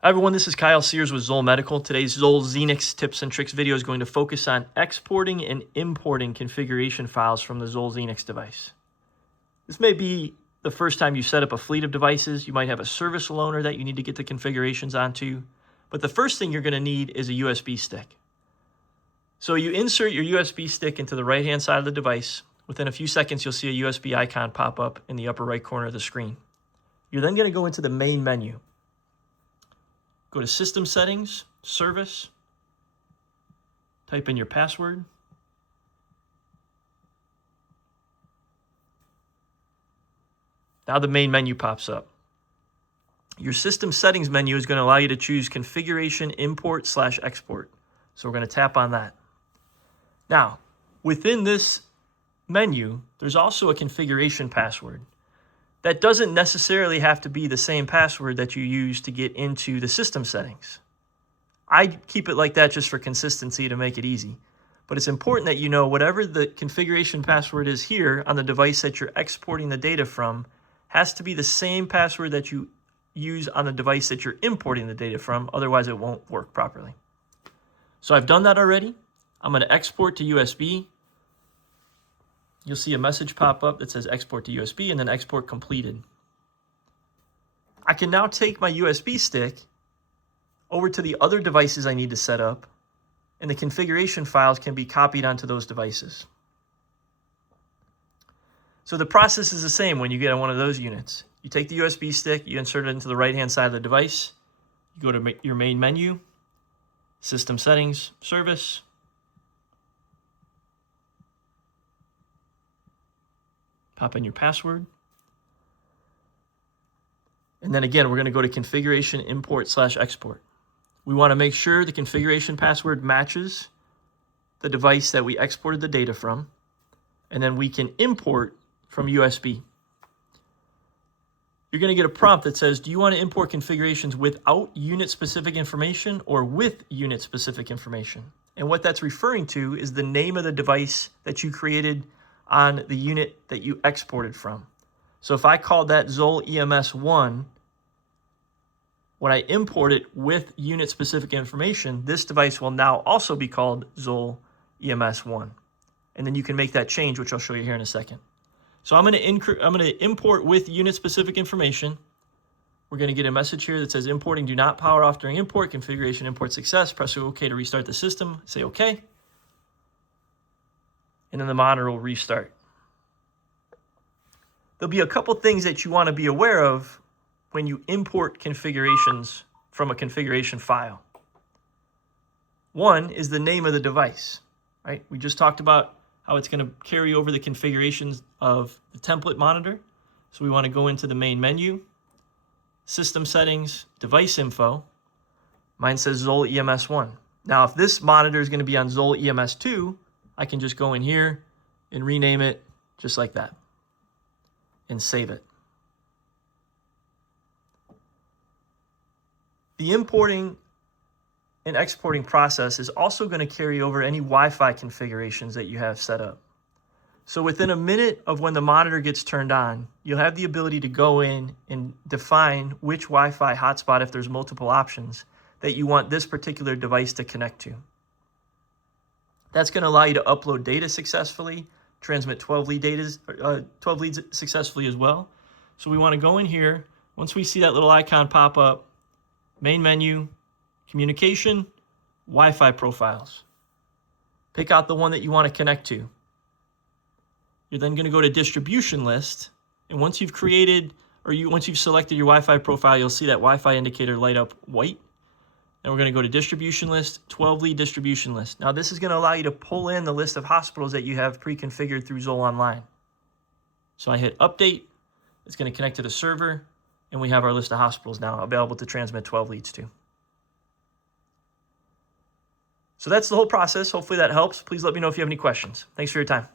Hi everyone, this is Kyle Sears with ZOLL Medical. Today's ZOLL Zenix tips and tricks video is going to focus on exporting and importing configuration files from the ZOLL Zenix device. This may be the first time you set up a fleet of devices. You might have a service loaner that you need to get the configurations onto. But the first thing you're going to need is a USB stick. So you insert your USB stick into the right-hand side of the device. Within a few seconds, you'll see a USB icon pop up in the upper right corner of the screen. You're then going to go into the main menu. Go to System Settings, Service, type in your password. Now the main menu pops up. Your System Settings menu is going to allow you to choose Configuration Import/Export. So we're going to tap on that. Now, within this menu, there's also a configuration password. That doesn't necessarily have to be the same password that you use to get into the system settings. I keep it like that just for consistency to make it easy. But it's important that you know whatever the configuration password is here on the device that you're exporting the data from has to be the same password that you use on the device that you're importing the data from, otherwise it won't work properly. So I've done that already. I'm going to export to USB. You'll see a message pop up that says export to USB and then export completed. I can now take my USB stick over to the other devices I need to set up, and the configuration files can be copied onto those devices. So the process is the same when you get on one of those units. You take the USB stick, you insert it into the right-hand side of the device, you go to your main menu, System Settings, Service, pop in your password. And then again, we're going to go to Configuration Import/Export. We want to make sure the configuration password matches the device that we exported the data from. And then we can import from USB. You're going to get a prompt that says, do you want to import configurations without unit-specific information or with unit-specific information? And what that's referring to is the name of the device that you created on the unit that you exported from. So if I called that ZOLL EMS1, when I import it with unit-specific information, this device will now also be called ZOLL EMS1. And then you can make that change, which I'll show you here in a second. So I'm going to import with unit-specific information. We're going to get a message here that says importing do not power off during import, configuration import success. Press OK to restart the system. Say OK. And then the monitor will restart. There'll be a couple things that you want to be aware of when you import configurations from a configuration file. One is the name of the device, right? We just talked about how it's going to carry over the configurations of the template monitor. So we want to go into the main menu, System Settings, Device Info. Mine says ZOLL EMS1. Now, if this monitor is going to be on ZOLL EMS2, I can just go in here and rename it just like that and save it. The importing and exporting process is also going to carry over any Wi-Fi configurations that you have set up. So within a minute of when the monitor gets turned on, you'll have the ability to go in and define which Wi-Fi hotspot, if there's multiple options, that you want this particular device to connect to. That's going to allow you to upload data successfully, transmit 12 leads successfully as well. So we want to go in here. Once we see that little icon pop up, main menu, communication, Wi-Fi profiles. Pick out the one that you want to connect to. You're then going to go to distribution list. And once you've created, once you've selected your Wi-Fi profile, you'll see that Wi-Fi indicator light up white. And we're going to go to distribution list, 12 lead distribution list. Now this is going to allow you to pull in the list of hospitals that you have pre-configured through ZOLL Online. So I hit update, it's going to connect to the server, and we have our list of hospitals now available to transmit 12 leads to. So that's the whole process. Hopefully that helps. Please let me know if you have any questions. Thanks for your time.